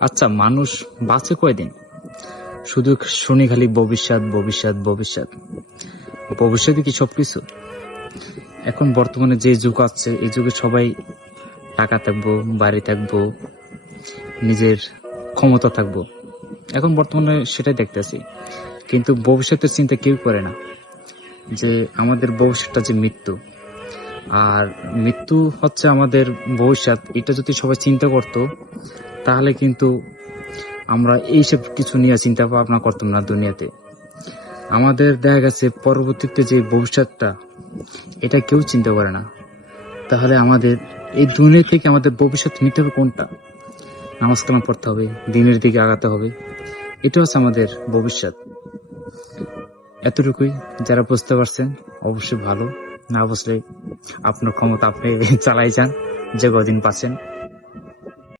আচ্ছা মানুষ বাঁচে কয়দিন? শুধু শুনি খালি ভবিষ্যৎ ভবিষ্যৎ ভবিষ্যৎ। ভবিষ্যতে কি সব কিছু এখন বর্তমানে যে যুগ আছে, এই যুগে সবাই টাকা থাকব, বাড়ি থাকব, নিজের ক্ষমতা থাকব। এখন বর্তমানে সেটাই দেখতেছি। কিন্তু ভবিষ্যতের চিন্তা কেউ করে না। যে আমাদের ভবিষ্যৎটা যে মৃত্যু। আর মৃত্যু হচ্ছে আমাদের ভবিষ্যৎ, এটা যদি সবাই চিন্তা করতো, তাহলে কিন্তু আমরা এইসব কিছু নিয়ে চিন্তা ভাবনা করতাম না দুনিয়াতে। আমাদের দেখা গেছে পরবর্তীতে যে ভবিষ্যৎটা, এটা কেউ চিন্তা করে না। তাহলে আমাদের, এই দুনিয়া থেকে আমাদের ভবিষ্যৎ নিতে হবে কোনটা? নামাজ কালাম পড়তে হবে, দিনের দিকে আগাতে হবে। এটা হচ্ছে আমাদের ভবিষ্যৎ। এতটুকুই, যারা বুঝতে পারছেন, অবশ্যই ভালো। না বুঝলে আপনার ক্ষমতা আপনি চালাই যান যে কদিন পাচ্ছেন।